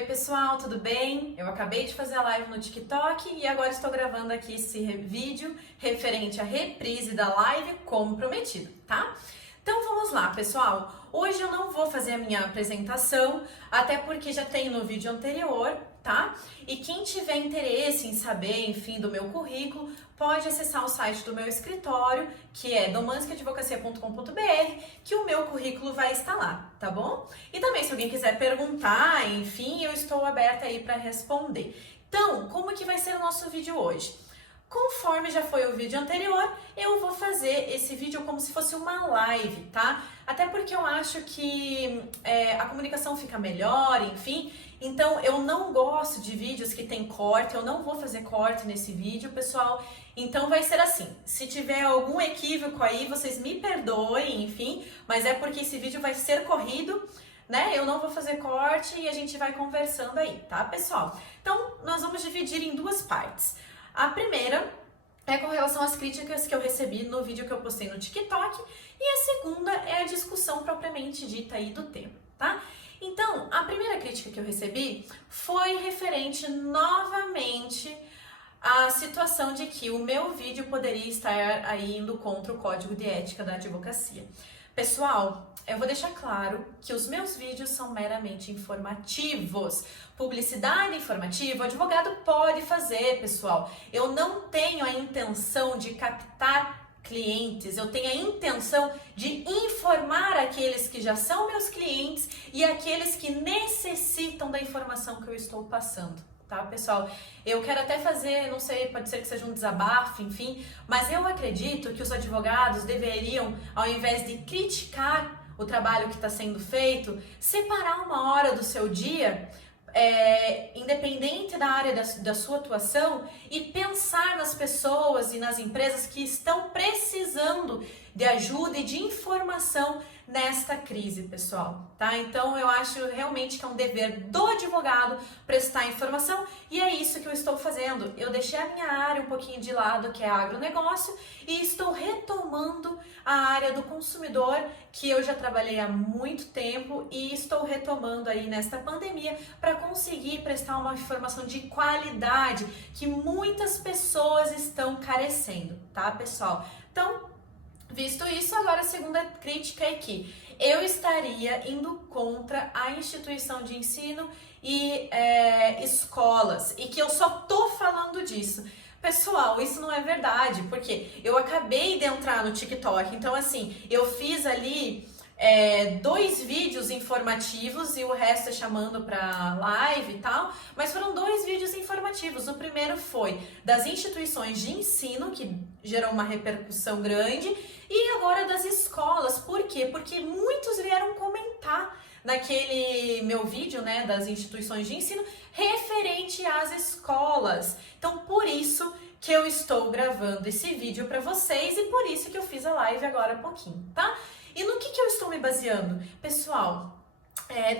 Oi pessoal, tudo bem? Eu acabei de fazer a live no TikTok e agora estou gravando aqui esse vídeo referente à reprise da live como prometido, tá? Então vamos lá, pessoal. Hoje eu não vou fazer a minha apresentação, até porque já tem no vídeo anterior, tá? E quem tiver interesse em saber, enfim, do meu currículo, pode acessar o site do meu escritório, que é domanskiadvocacia.com.br, que o meu currículo vai estar lá, tá bom? E também, se alguém quiser perguntar, enfim, eu estou aberta aí para responder. Então, como que vai ser o nosso vídeo hoje? Conforme já foi o vídeo anterior, eu vou fazer esse vídeo como se fosse uma live, tá? Até porque eu acho que a comunicação fica melhor, enfim. Então, eu não gosto de vídeos que tem corte, eu não vou fazer corte nesse vídeo, pessoal. Então, vai ser assim, se tiver algum equívoco aí, vocês me perdoem, enfim. Mas é porque esse vídeo vai ser corrido, né? Eu não vou fazer corte e a gente vai conversando aí, tá, pessoal? Então, nós vamos dividir em duas partes. A primeira é com relação às críticas que eu recebi no vídeo que eu postei no TikTok e a segunda é a discussão propriamente dita aí do tema, tá? Então, a primeira crítica que eu recebi foi referente novamente à situação de que o meu vídeo poderia estar aí indo contra o Código de Ética da Advocacia. Pessoal, eu vou deixar claro que os meus vídeos são meramente informativos. Publicidade informativa, o advogado pode fazer, pessoal. Eu não tenho a intenção de captar clientes, eu tenho a intenção de informar aqueles que já são meus clientes e aqueles que necessitam da informação que eu estou passando. Tá, pessoal? Eu quero até fazer, não sei, pode ser que seja um desabafo, enfim, mas eu acredito que os advogados deveriam, ao invés de criticar o trabalho que está sendo feito, separar uma hora do seu dia, independente da área da sua atuação, e pensar nas pessoas e nas empresas que estão precisando de ajuda e de informação nesta crise, pessoal, tá? Então eu acho realmente que é um dever do advogado prestar informação e é isso que eu estou fazendo. Eu deixei a minha área um pouquinho de lado, que é agronegócio, e estou retomando a área do consumidor, que eu já trabalhei há muito tempo e estou retomando aí nesta pandemia para conseguir prestar uma informação de qualidade que muitas pessoas estão carecendo, tá, pessoal? Então, visto isso, agora a segunda crítica é que eu estaria indo contra a instituição de ensino e escolas, e que eu só tô falando disso. Pessoal, isso não é verdade, porque eu acabei de entrar no TikTok, então assim, eu fiz ali 2 vídeos informativos e o resto é chamando para live e tal, mas foram 2 vídeos informativos. O primeiro foi das instituições de ensino, que gerou uma repercussão grande, e agora das escolas. Por quê? Porque muitos vieram comentar naquele meu vídeo, né, das instituições de ensino, referente às escolas. Então, por isso que eu estou gravando esse vídeo para vocês e por isso que eu fiz a live agora há pouquinho, tá? E no que eu estou me baseando? Pessoal,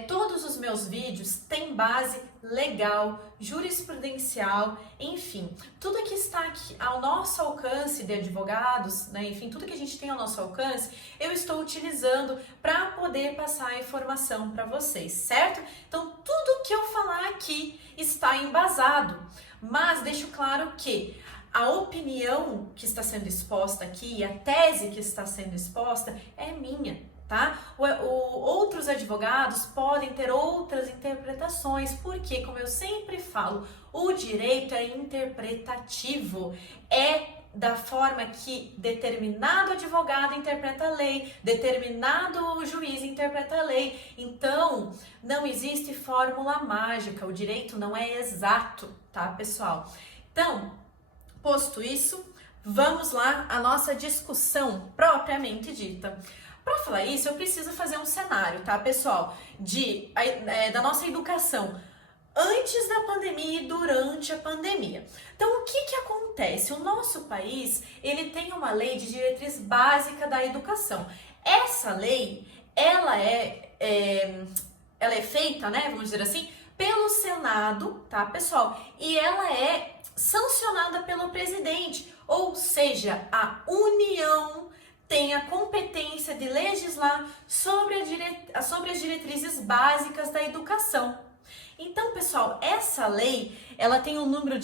todos os meus vídeos têm base legal, jurisprudencial, enfim, tudo que está aqui ao nosso alcance de advogados, né, enfim, tudo que a gente tem ao nosso alcance, eu estou utilizando para poder passar a informação para vocês, certo? Então, tudo que eu falar aqui está embasado, mas deixo claro que a opinião que está sendo exposta aqui e a tese que está sendo exposta é minha, tá? Outros advogados podem ter outras interpretações, porque, como eu sempre falo, o direito é interpretativo, é da forma que determinado advogado interpreta a lei, determinado juiz interpreta a lei. Então, não existe fórmula mágica, o direito não é exato, tá, pessoal? Então, posto isso, vamos lá à nossa discussão propriamente dita. Para falar isso, eu preciso fazer um cenário, tá, pessoal, da nossa educação antes da pandemia e durante a pandemia. Então, o que acontece? O nosso país, ele tem uma lei de diretriz básica da educação. Essa lei, ela é feita, né, vamos dizer assim, pelo Senado, tá, pessoal? E ela é sancionada pelo presidente, ou seja, a União tem a competência de legislar sobre as diretrizes básicas da educação. Então, pessoal, essa lei, ela tem um número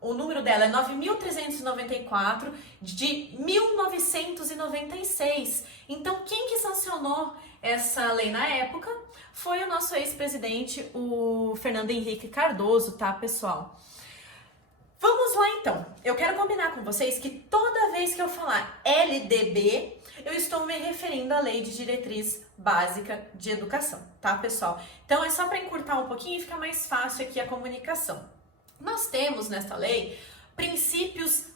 o número dela é 9.394 de 1996. Então, quem que sancionou essa lei na época foi o nosso ex-presidente, o Fernando Henrique Cardoso, tá, pessoal? Vamos lá, então. Eu quero combinar com vocês que toda vez que eu falar LDB, eu estou me referindo à Lei de Diretriz Básica de Educação, tá, pessoal? Então, é só para encurtar um pouquinho e ficar mais fácil aqui a comunicação. Nós temos nesta lei princípios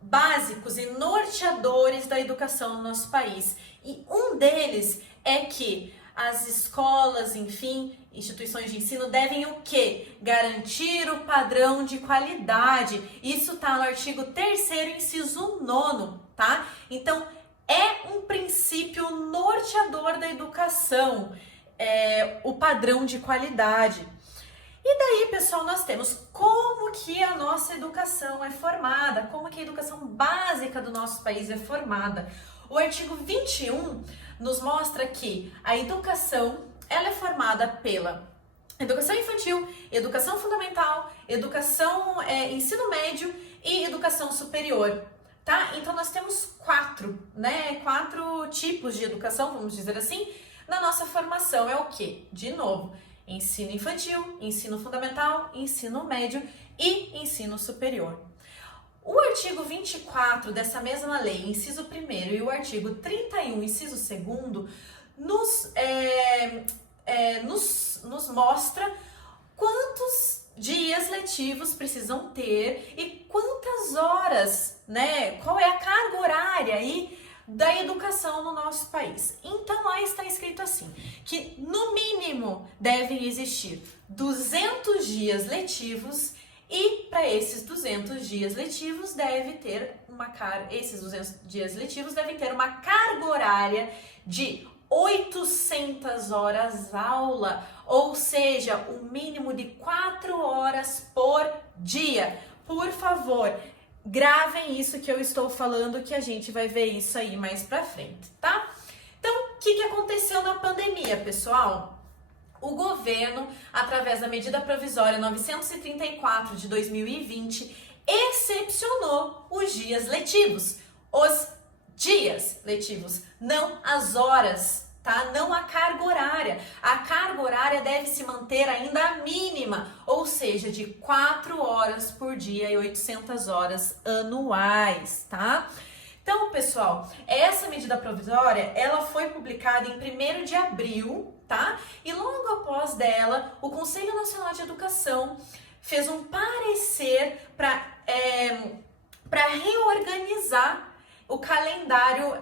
básicos e norteadores da educação no nosso país. E um deles é que as escolas, enfim, instituições de ensino devem o quê? Garantir o padrão de qualidade. Isso está no artigo 3º, inciso 9º, tá? Então, é um princípio norteador da educação, o padrão de qualidade. E daí, pessoal, nós temos como que a nossa educação é formada, como que a educação básica do nosso país é formada. O artigo 21 nos mostra que a educação, ela é formada pela educação infantil, educação fundamental, ensino médio e educação superior, tá? Então, nós temos quatro tipos de educação, vamos dizer assim, na nossa formação. É o quê? De novo, ensino infantil, ensino fundamental, ensino médio e ensino superior. O artigo 24 dessa mesma lei, inciso 1º, e o artigo 31, inciso 2º, nos mostra quantos dias letivos precisam ter e quantas horas, qual é a carga horária aí da educação no nosso país. Então, lá está escrito assim, que no mínimo devem existir 200 dias letivos e para esses 200 dias letivos esses 200 dias letivos devem ter uma carga horária de 800 horas aula, ou seja, o mínimo de 4 horas por dia. Por favor, gravem isso que eu estou falando, que a gente vai ver isso aí mais pra frente, tá? Então, o que aconteceu na pandemia, pessoal? O governo, através da medida provisória 934 de 2020, excepcionou os dias letivos. Os dias letivos, não as horas, tá? Não a carga horária. A carga horária deve se manter ainda a mínima, ou seja, de 4 horas por dia e 800 horas anuais, tá? Então, pessoal, essa medida provisória, ela foi publicada em 1º de abril, tá? E logo após dela, o Conselho Nacional de Educação fez um parecer para reorganizar o calendário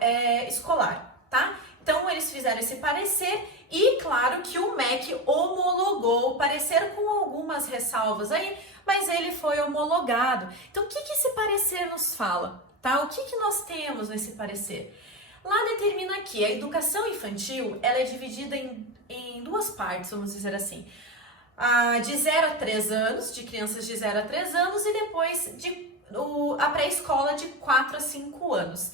escolar, tá? Então, eles fizeram esse parecer e, claro, que o MEC homologou o parecer com algumas ressalvas aí, mas ele foi homologado. Então, o que esse parecer nos fala, tá? O que nós temos nesse parecer? Lá determina que a educação infantil, ela é dividida em duas partes, vamos dizer assim. De 0 a 3 anos, de crianças de 0 a 3 anos, e depois a pré-escola de 4 a 5 anos.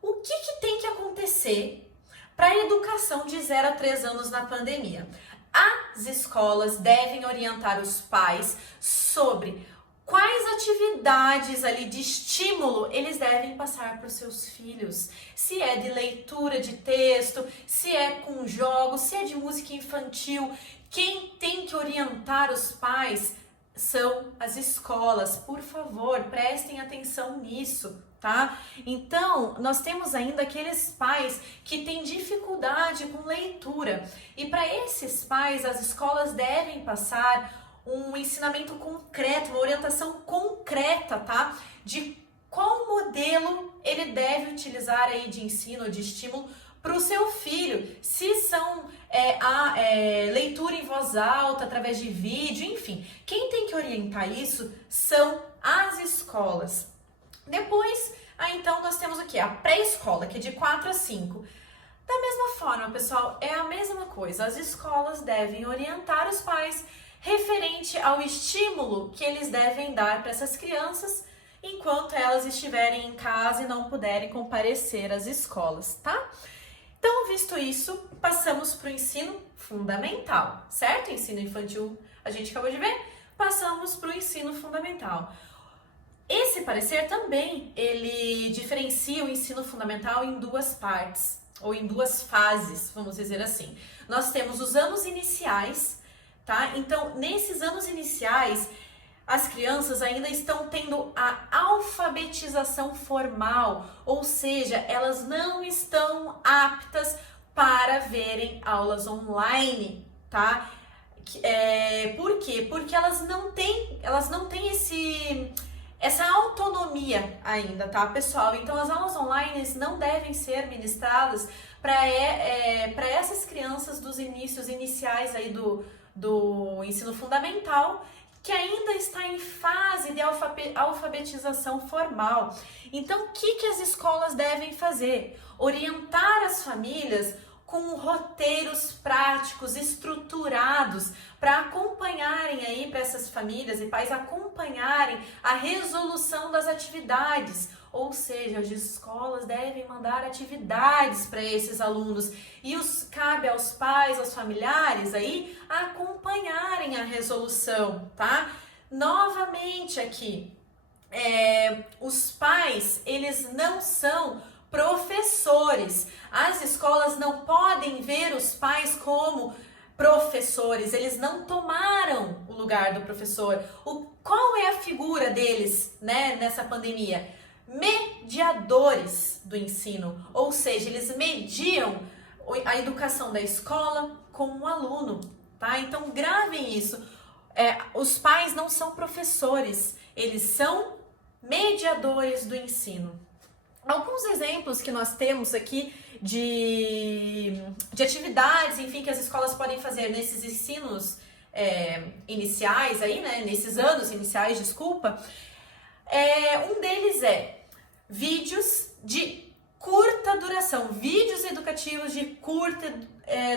O que tem que acontecer para a educação de 0 a 3 anos na pandemia? As escolas devem orientar os pais sobre quais atividades ali de estímulo eles devem passar para os seus filhos. Se é de leitura de texto, se é com jogos, se é de música infantil. Quem tem que orientar os pais são as escolas. Por favor, prestem atenção nisso, tá? Então, nós temos ainda aqueles pais que têm dificuldade com leitura. E para esses pais, as escolas devem passar um ensinamento concreto, uma orientação concreta, tá? De qual modelo ele deve utilizar aí de ensino, de estímulo para o seu filho. Se são leitura em voz alta, através de vídeo, enfim. Quem tem que orientar isso são as escolas. Depois, então, nós temos o quê? A pré-escola, que é de 4 a 5. Da mesma forma, pessoal, é a mesma coisa. As escolas devem orientar os pais referente ao estímulo que eles devem dar para essas crianças enquanto elas estiverem em casa e não puderem comparecer às escolas, tá? Então, visto isso, passamos para o ensino fundamental, certo? Ensino infantil, a gente acabou de ver, passamos para o ensino fundamental. Esse parecer também, ele diferencia o ensino fundamental em duas partes, ou em duas fases, vamos dizer assim. Nós temos os anos iniciais, tá? Então, nesses anos iniciais, as crianças ainda estão tendo a alfabetização formal, ou seja, elas não estão aptas para verem aulas online, tá? Por quê? Porque elas não têm essa autonomia ainda, tá, pessoal? Então, as aulas online não devem ser ministradas para essas crianças dos inícios iniciais aí do ensino fundamental, que ainda está em fase de alfabetização formal. Então, o que as escolas devem fazer? Orientar as famílias com roteiros práticos, estruturados, para acompanharem aí, para essas famílias e pais acompanharem a resolução das atividades. Ou seja, as escolas devem mandar atividades para esses alunos e cabe aos pais, aos familiares aí, acompanharem a resolução, tá? Novamente aqui, os pais, eles não são professores. As escolas não podem ver os pais como professores, eles não tomaram o lugar do professor. Qual é a figura deles, né, nessa pandemia? Mediadores do ensino, ou seja, eles mediam a educação da escola com o aluno, tá? Então gravem isso. Os pais não são professores, eles são mediadores do ensino. Alguns exemplos que nós temos aqui de atividades, enfim, que as escolas podem fazer nesses ensinos iniciais aí, né? Nesses anos iniciais, desculpa. Um deles vídeos de curta duração, vídeos educativos de curta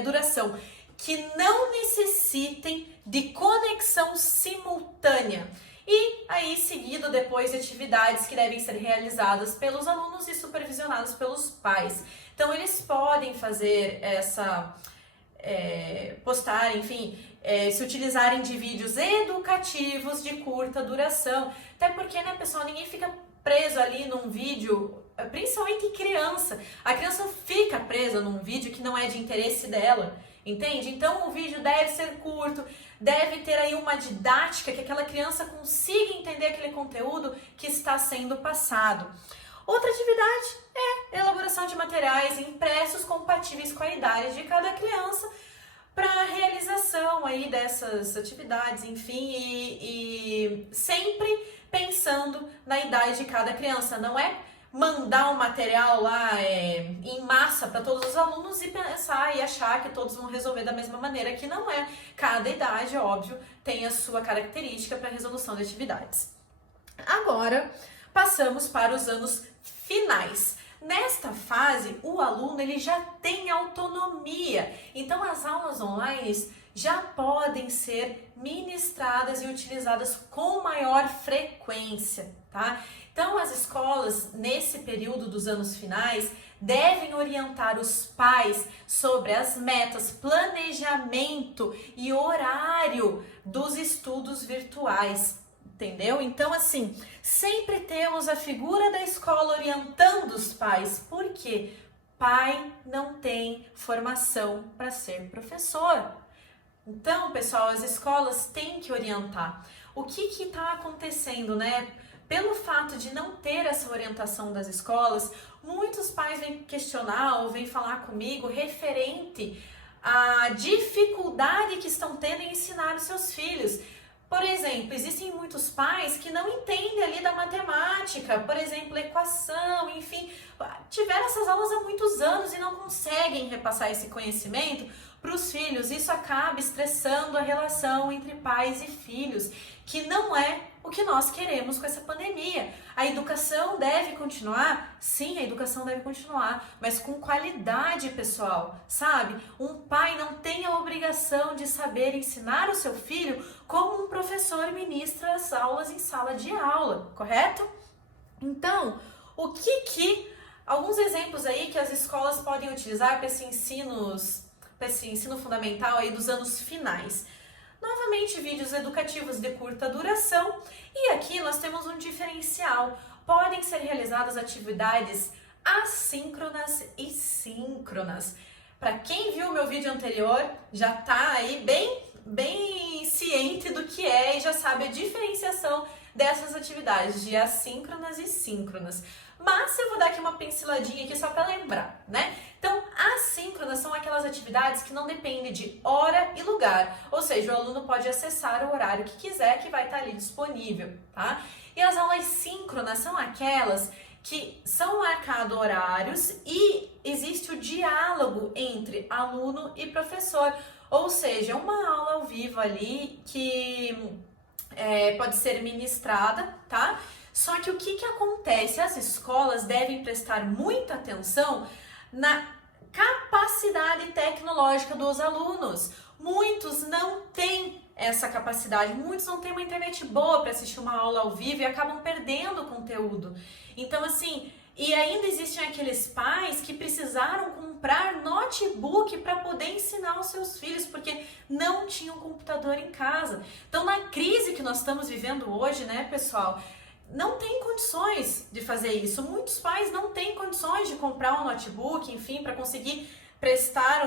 duração, que não necessitem de conexão simultânea. E aí, seguido depois de atividades que devem ser realizadas pelos alunos e supervisionadas pelos pais. Então, eles podem fazer postar, enfim, se utilizarem de vídeos educativos de curta duração. Até porque, né, pessoal, ninguém fica preso ali num vídeo, principalmente criança. A criança fica presa num vídeo que não é de interesse dela, entende? Então, o vídeo deve ser curto, deve ter aí uma didática que aquela criança consiga entender aquele conteúdo que está sendo passado. Outra atividade é a elaboração de materiais impressos compatíveis com a idade de cada criança para a realização aí dessas atividades, enfim, e sempre pensando na idade de cada criança. Não é mandar um material lá em massa para todos os alunos e pensar e achar que todos vão resolver da mesma maneira, que não é. Cada idade, óbvio, tem a sua característica para a resolução de atividades. Agora, passamos para os anos finais. Nesta fase, o aluno ele já tem autonomia, então as aulas online já podem ser ministradas e utilizadas com maior frequência, tá? Então, as escolas, nesse período dos anos finais, devem orientar os pais sobre as metas, planejamento e horário dos estudos virtuais, entendeu? Então, assim, sempre temos a figura da escola orientando os pais, porque pai não tem formação para ser professor. Então, pessoal, as escolas têm que orientar. O que está acontecendo, né? Pelo fato de não ter essa orientação das escolas, muitos pais vêm questionar ou vêm falar comigo referente à dificuldade que estão tendo em ensinar os seus filhos. Por exemplo, existem muitos pais que não entendem ali da matemática, por exemplo, equação, enfim, tiveram essas aulas há muitos anos e não conseguem repassar esse conhecimento para os filhos. Isso acaba estressando a relação entre pais e filhos, que não é o que nós queremos com essa pandemia. A educação deve continuar? Sim, a educação deve continuar, mas com qualidade, pessoal, sabe? Um pai não tem a obrigação de saber ensinar o seu filho como um professor ministra as aulas em sala de aula, correto? Então, o que alguns exemplos aí que as escolas podem utilizar para esse ensino fundamental aí dos anos finais. Novamente, vídeos educativos de curta duração, e aqui nós temos um diferencial. Podem ser realizadas atividades assíncronas e síncronas. Para quem viu o meu vídeo anterior, já está aí bem ciente do que é e já sabe a diferenciação dessas atividades de assíncronas e síncronas. Mas eu vou dar aqui uma pinceladinha aqui só para lembrar, né? Então, assíncronas são aquelas atividades que não dependem de hora e lugar, ou seja, o aluno pode acessar o horário que quiser, que vai estar ali disponível, tá? E as aulas síncronas são aquelas que são marcados horários e existe o diálogo entre aluno e professor, ou seja, uma aula ao vivo ali que pode ser ministrada, tá? Só que o que acontece? As escolas devem prestar muita atenção na capacidade tecnológica dos alunos. Muitos não têm essa capacidade, muitos não têm uma internet boa para assistir uma aula ao vivo e acabam perdendo o conteúdo. Então, assim, e ainda existem aqueles pais que precisaram comprar notebook para poder ensinar os seus filhos, porque não tinham computador em casa. Então, na crise que nós estamos vivendo hoje, né, pessoal, não tem condições de fazer isso. Muitos pais não têm condições de comprar um notebook, enfim, para conseguir prestar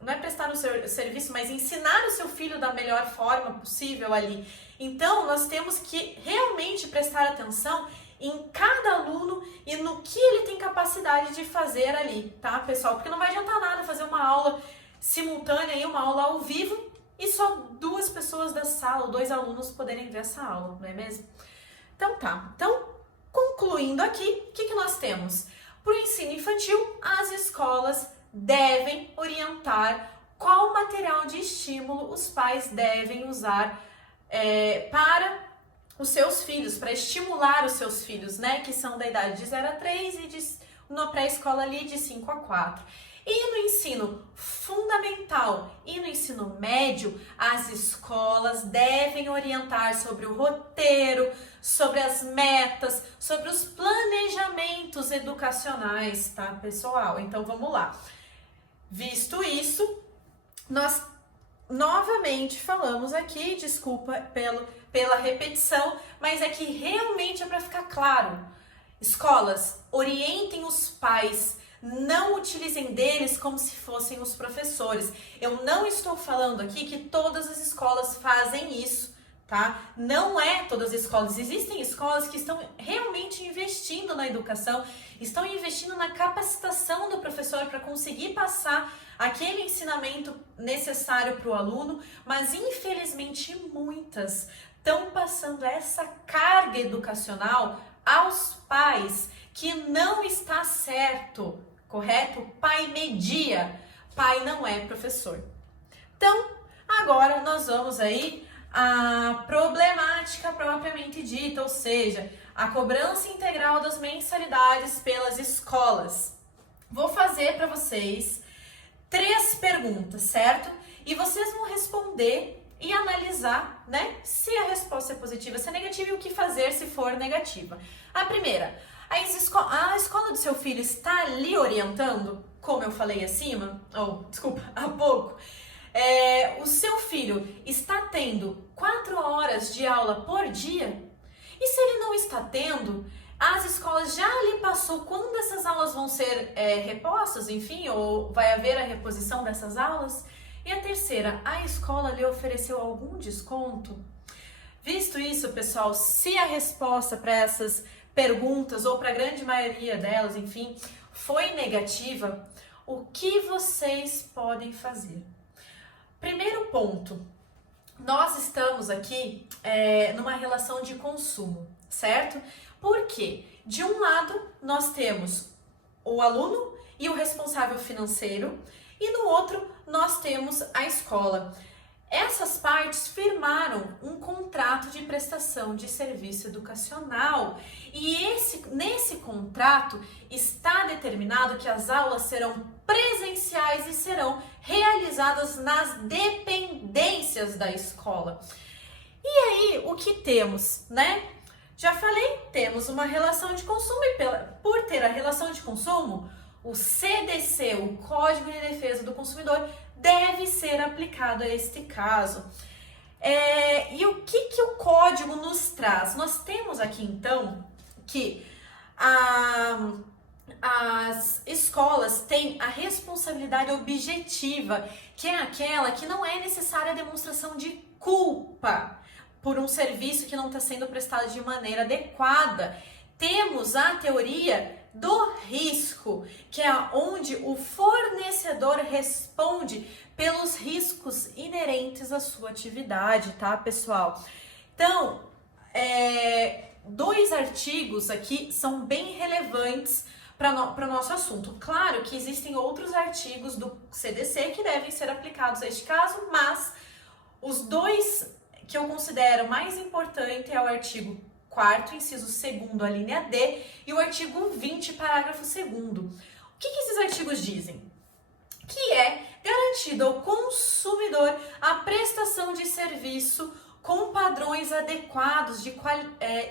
não é prestar um serviço, mas ensinar o seu filho da melhor forma possível ali. Então, nós temos que realmente prestar atenção em cada aluno e no que ele tem capacidade de fazer ali, tá, pessoal? Porque não vai adiantar nada fazer uma aula simultânea e uma aula ao vivo e só 2 pessoas da sala, ou 2 alunos poderem ver essa aula, não é mesmo? Então tá, concluindo aqui, o que nós temos? Para o ensino infantil, as escolas devem orientar qual material de estímulo os pais devem usar para os seus filhos, para estimular os seus filhos, né, que são da idade de 0 a 3 e na pré-escola ali de 5 a 4. E no ensino fundamental e no ensino médio, as escolas devem orientar sobre o roteiro, sobre as metas, sobre os planejamentos educacionais, tá, pessoal? Então, vamos lá. Visto isso, nós novamente falamos aqui, desculpa pela repetição, mas é que realmente é para ficar claro. Escolas, orientem os pais, não utilizem deles como se fossem os professores. Eu não estou falando aqui que todas as escolas fazem isso, tá? Não é todas as escolas. Existem escolas que estão realmente investindo na educação, estão investindo na capacitação do professor para conseguir passar aquele ensinamento necessário para o aluno, mas infelizmente muitas estão passando essa carga educacional aos pais, que não está certo, correto? Pai media, pai não é professor. Então, agora nós vamos aí à problemática propriamente dita, ou seja, a cobrança integral das mensalidades pelas escolas. Vou fazer para vocês 3 perguntas, certo? E vocês vão responder e analisar, né, se a resposta é positiva, se é negativa e o que fazer se for negativa. A primeira, a escola do seu filho está lhe orientando, como eu falei acima, há pouco, o seu filho está tendo 4 horas de aula por dia? E se ele não está tendo, as escolas já lhe passou quando essas aulas vão ser repostas, enfim, ou vai haver a reposição dessas aulas? E a terceira, a escola lhe ofereceu algum desconto? Visto isso, pessoal, se a resposta para essas perguntas, ou para a grande maioria delas, enfim, foi negativa, o que vocês podem fazer? Primeiro ponto, nós estamos aqui numa relação de consumo, certo? Porque, de um lado, nós temos o aluno e o responsável financeiro, e no outro, nós temos a escola. Essas partes firmaram um contrato de prestação de serviço educacional e nesse contrato está determinado que as aulas serão presenciais e serão realizadas nas dependências da escola. E aí, o que temos, né? Já falei, temos uma relação de consumo e por ter a relação de consumo, o CDC, o Código de Defesa do Consumidor, deve ser aplicado a este caso. E o que o código nos traz? Nós temos aqui então que as escolas têm a responsabilidade objetiva, que é aquela que não é necessária a demonstração de culpa por um serviço que não está sendo prestado de maneira adequada. Temos a teoria do risco, que é onde o fornecedor responde pelos riscos inerentes à sua atividade, tá, pessoal? Então, dois artigos aqui são bem relevantes para o nosso assunto. Claro que existem outros artigos do CDC que devem ser aplicados a este caso, mas os dois que eu considero mais importante é o artigo 4º, inciso 2º, a linha D, e o artigo 20, parágrafo 2º. O que esses artigos dizem? Que é garantido ao consumidor a prestação de serviço com padrões adequados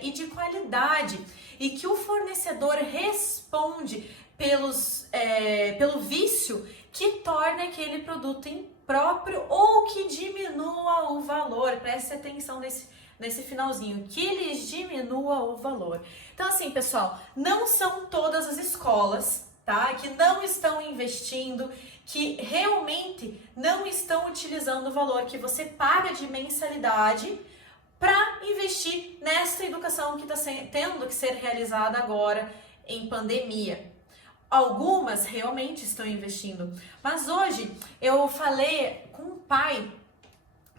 e de qualidade, e que o fornecedor responde pelo vício que torna aquele produto impróprio ou que diminua o valor. Preste atenção nesse finalzinho, que lhes diminua o valor. Então, assim, pessoal, não são todas as escolas, tá, que não estão investindo, que realmente não estão utilizando o valor que você paga de mensalidade para investir nessa educação que está tendo que ser realizada agora em pandemia. Algumas realmente estão investindo, mas hoje eu falei com um pai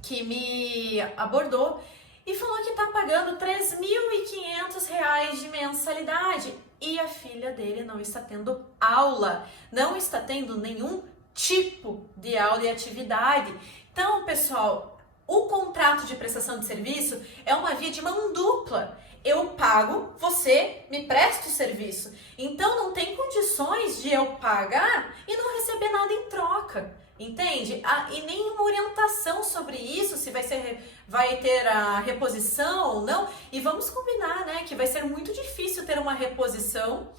que me abordou e falou que está pagando R$3.500 de mensalidade e a filha dele não está tendo aula, não está tendo nenhum tipo de aula e atividade. Então, pessoal, o contrato de prestação de serviço é uma via de mão dupla. Eu pago, você me presta o serviço. Então, não tem condições de eu pagar e não receber nada em troca. Entende? E nenhuma orientação sobre isso, se vai ter a reposição ou não. E vamos combinar, né, que vai ser muito difícil ter uma reposição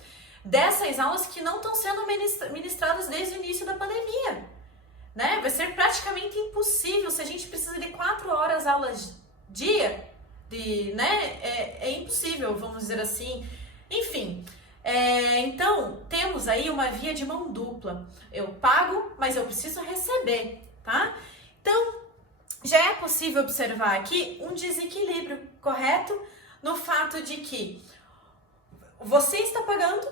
dessas aulas que não estão sendo ministradas desde o início da pandemia, né? Vai ser praticamente impossível. Se a gente precisa de 4 horas aulas dia, né? É impossível, vamos dizer assim. Enfim. Então, temos aí uma via de mão dupla. Eu pago, mas eu preciso receber, tá? Então, já é possível observar aqui um desequilíbrio, correto? No fato de que você está pagando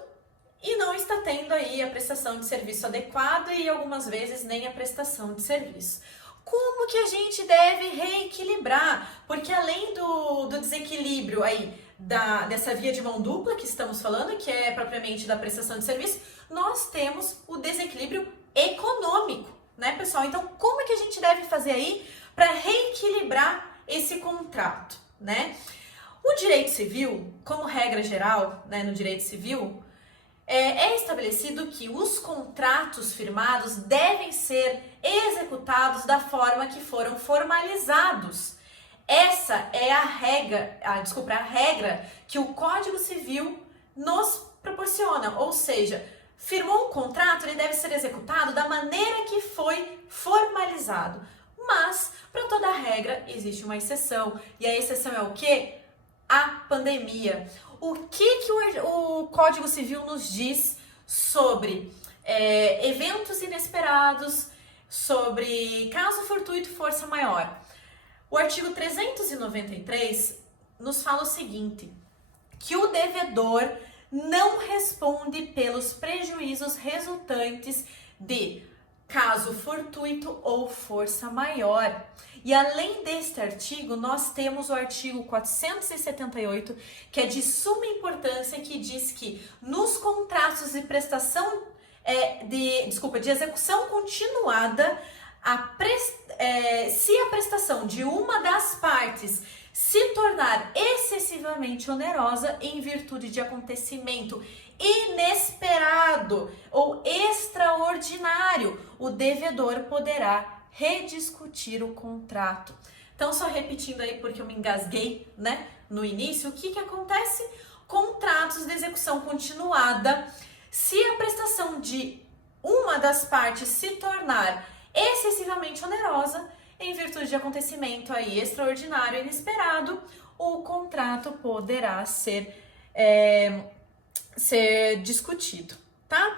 e não está tendo aí a prestação de serviço adequada e algumas vezes nem a prestação de serviço. Como que a gente deve reequilibrar? Porque além do desequilíbrio aí, dessa via de mão dupla que estamos falando, que é propriamente da prestação de serviço, nós temos o desequilíbrio econômico, né, pessoal? Então, como é que a gente deve fazer aí para reequilibrar esse contrato, né? O direito civil, como regra geral, né, no direito civil, é estabelecido que os contratos firmados devem ser executados da forma que foram formalizados. Essa é a regra que o Código Civil nos proporciona, ou seja, firmou um contrato, ele deve ser executado da maneira que foi formalizado. Mas, para toda regra, existe uma exceção. E a exceção é o quê? A pandemia. O que o Código Civil nos diz sobre eventos inesperados, sobre caso fortuito e força maior? O artigo 393 nos fala o seguinte, que o devedor não responde pelos prejuízos resultantes de caso fortuito ou força maior. E além deste artigo, nós temos o artigo 478, que é de suma importância, que diz que nos contratos de prestação, de execução continuada, se a prestação de uma das partes se tornar excessivamente onerosa em virtude de acontecimento inesperado ou extraordinário, o devedor poderá rediscutir o contrato. Então, só repetindo aí porque eu me engasguei, né, no início, o que que acontece? Contratos de execução continuada. Se a prestação de uma das partes se tornar excessivamente onerosa, em virtude de acontecimento aí extraordinário e inesperado, o contrato poderá ser discutido, tá?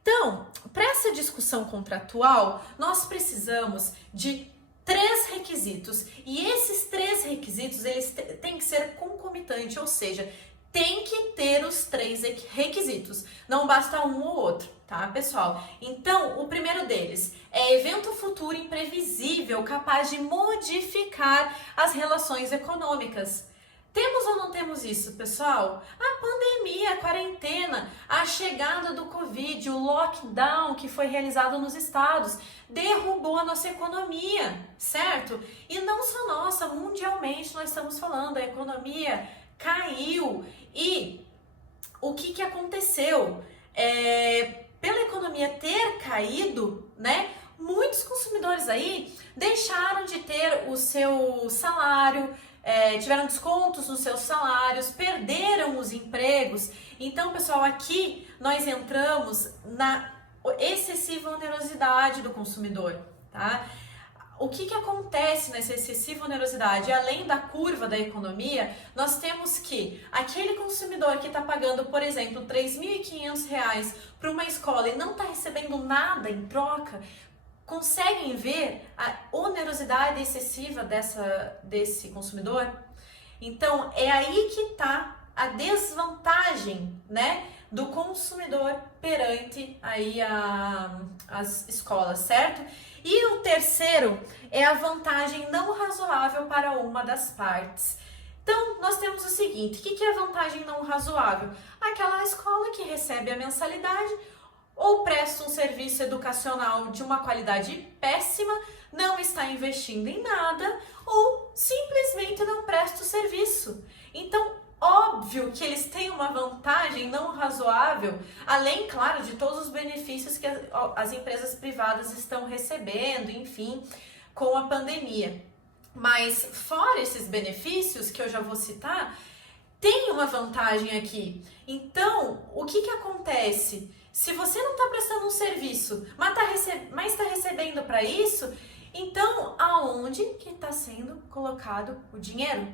Então, para essa discussão contratual, nós precisamos de 3 requisitos, e esses 3 requisitos eles têm que ser concomitantes, ou seja, tem que ter os 3 requisitos, não basta um ou outro, tá, pessoal? Então, o primeiro deles é evento futuro imprevisível capaz de modificar as relações econômicas. Temos ou não temos isso, pessoal? A pandemia, a quarentena, a chegada do Covid, o lockdown que foi realizado nos estados, derrubou a nossa economia, certo? E não só nossa, mundialmente nós estamos falando, a economia caiu. E o que que aconteceu? Pela economia ter caído, né? Muitos consumidores aí deixaram de ter o seu salário, tiveram descontos nos seus salários, perderam os empregos. Então, pessoal, aqui nós entramos na excessiva onerosidade do consumidor, tá? O que que acontece nessa excessiva onerosidade? Além da curva da economia, nós temos que aquele consumidor que está pagando, por exemplo, R$ 3.500 para uma escola e não está recebendo nada em troca, conseguem ver a onerosidade excessiva desse consumidor? Então, é aí que está a desvantagem, né, do consumidor perante aí as escolas, certo? E o terceiro é a vantagem não razoável para uma das partes. Então, nós temos o seguinte, o que é vantagem não razoável? Aquela escola que recebe a mensalidade ou presta um serviço educacional de uma qualidade péssima, não está investindo em nada ou simplesmente não presta o serviço. Então, óbvio que eles têm uma vantagem não razoável, além, claro, de todos os benefícios que as empresas privadas estão recebendo, enfim, com a pandemia. Mas, fora esses benefícios que eu já vou citar, tem uma vantagem aqui. Então, o que que acontece? Se você não está prestando um serviço, mas está recebendo para isso, então aonde que está sendo colocado o dinheiro?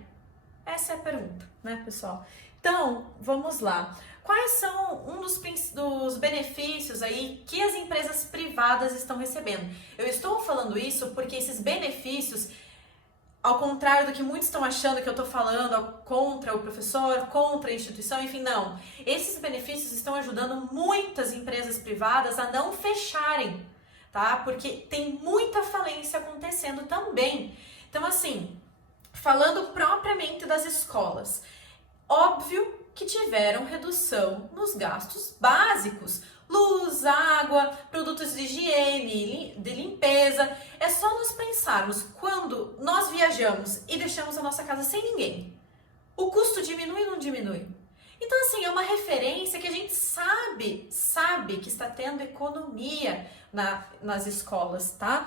Essa é a pergunta, né, pessoal? Então, vamos lá. Quais são um dos benefícios aí que as empresas privadas estão recebendo? Eu estou falando isso porque esses benefícios, ao contrário do que muitos estão achando que eu estou falando contra o professor, contra a instituição, enfim, não. Esses benefícios estão ajudando muitas empresas privadas a não fecharem, tá? Porque tem muita falência acontecendo também. Então, assim, falando propriamente das escolas, óbvio que tiveram redução nos gastos básicos, luz, água, produtos de higiene, de limpeza. É só nós pensarmos quando nós viajamos e deixamos a nossa casa sem ninguém. O custo diminui ou não diminui? Então, assim, é uma referência que a gente sabe que está tendo economia nas escolas, tá?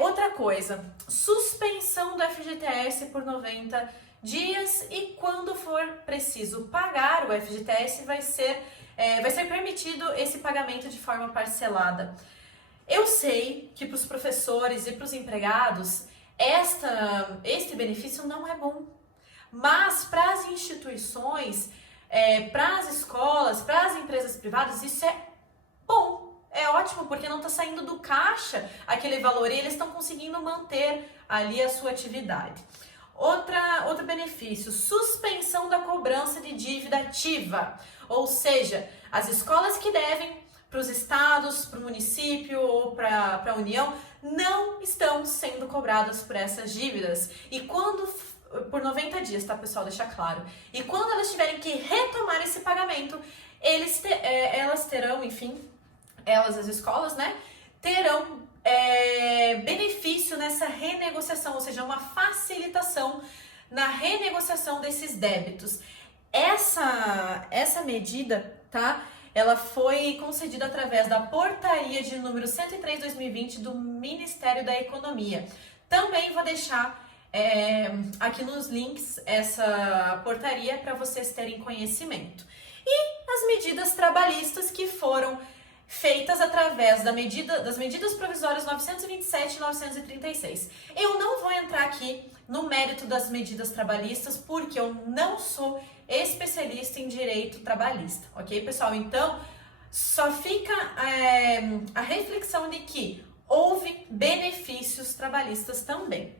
Outra coisa, suspensão do FGTS por 90 dias e quando for preciso pagar o FGTS vai ser permitido esse pagamento de forma parcelada. Eu sei que para os professores e para os empregados este benefício não é bom, mas para as instituições, para as escolas, para as empresas privadas, isso é bom. É ótimo porque não está saindo do caixa aquele valor e eles estão conseguindo manter ali a sua atividade. Outro benefício, suspensão da cobrança de dívida ativa, ou seja, as escolas que devem para os estados, para o município ou para a União não estão sendo cobradas por essas dívidas. E quando, por 90 dias, tá, pessoal, deixar claro. E quando elas tiverem que retomar esse pagamento, elas terão, enfim, as escolas, né, terão benefício nessa renegociação, ou seja, uma facilitação na renegociação desses débitos. Essa medida, tá? Ela foi concedida através da portaria de número 103/2020 do Ministério da Economia. Também vou deixar aqui nos links essa portaria para vocês terem conhecimento. E as medidas trabalhistas que foram feitas através das medidas provisórias 927 e 936. Eu não vou entrar aqui no mérito das medidas trabalhistas, porque eu não sou especialista em direito trabalhista, ok, pessoal? Então, só fica a reflexão de que houve benefícios trabalhistas também.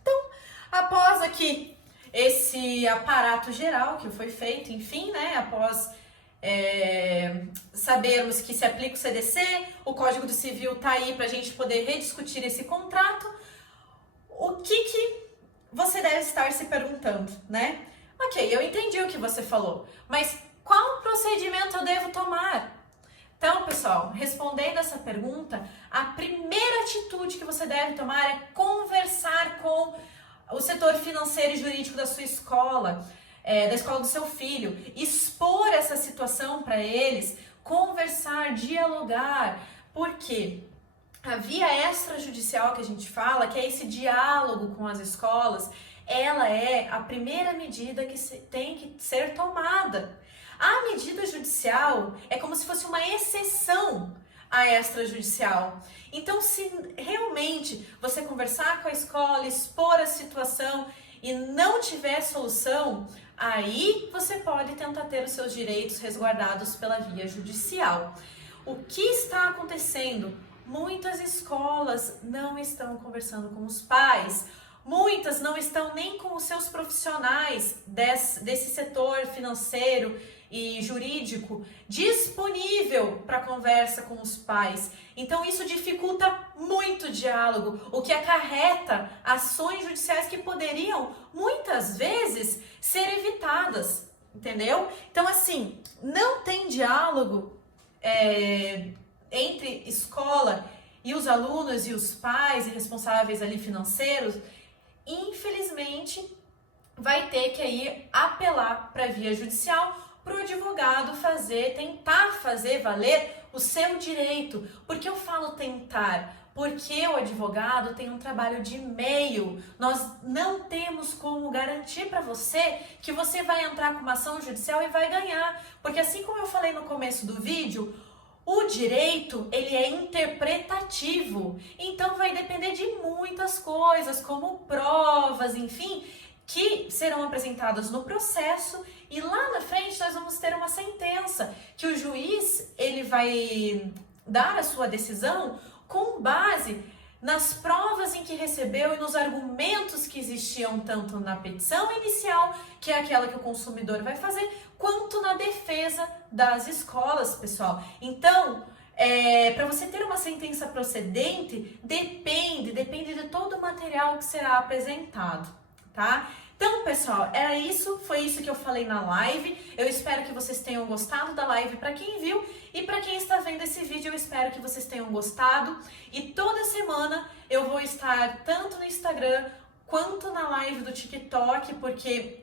Então, após aqui esse aparato geral que foi feito, enfim, né, após sabermos que se aplica o CDC, o Código do Civil tá aí para a gente poder rediscutir esse contrato, o que você deve estar se perguntando, né? Ok, eu entendi o que você falou, mas qual procedimento eu devo tomar? Então, pessoal, respondendo essa pergunta, a primeira atitude que você deve tomar é conversar com o setor financeiro e jurídico da sua escola, da escola do seu filho, expor essa situação para eles, conversar, dialogar, porque a via extrajudicial que a gente fala, que é esse diálogo com as escolas, ela é a primeira medida que tem que ser tomada. A medida judicial é como se fosse uma exceção à extrajudicial. Então, se realmente você conversar com a escola, expor a situação e não tiver solução, aí você pode tentar ter os seus direitos resguardados pela via judicial. O que está acontecendo? Muitas escolas não estão conversando com os pais, muitas não estão nem com os seus profissionais desse setor financeiro e jurídico disponível para conversa com os pais. Então isso dificulta muito o diálogo, o que acarreta ações judiciais que poderiam muitas vezes ser evitadas, entendeu? Então assim, não tem diálogo entre escola e os alunos e os pais e responsáveis ali financeiros, infelizmente vai ter que aí apelar para a via judicial para o advogado tentar fazer valer o seu direito. Por que eu falo tentar? Porque o advogado tem um trabalho de meio. Nós não temos como garantir para você que você vai entrar com uma ação judicial e vai ganhar. Porque assim como eu falei no começo do vídeo, o direito, ele é interpretativo. Então vai depender de muitas coisas, como provas, enfim, que serão apresentadas no processo, e lá na frente nós vamos ter uma sentença que o juiz ele vai dar a sua decisão com base nas provas em que recebeu e nos argumentos que existiam tanto na petição inicial, que é aquela que o consumidor vai fazer, quanto na defesa das escolas, pessoal. Então, para você ter uma sentença procedente, depende de todo o material que será apresentado, tá? Então, pessoal, foi isso que eu falei na live. Eu espero que vocês tenham gostado da live para quem viu, e para quem está vendo esse vídeo, eu espero que vocês tenham gostado. E toda semana eu vou estar tanto no Instagram quanto na live do TikTok, porque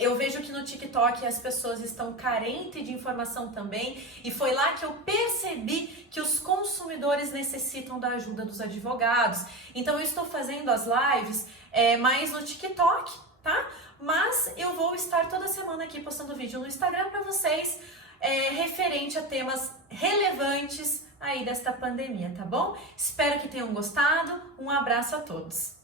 eu vejo que no TikTok as pessoas estão carentes de informação também, e foi lá que eu percebi que os consumidores necessitam da ajuda dos advogados. Então eu estou fazendo as lives mais no TikTok, tá? Mas eu vou estar toda semana aqui postando vídeo no Instagram para vocês, referente a temas relevantes aí desta pandemia, tá bom? Espero que tenham gostado. Um abraço a todos.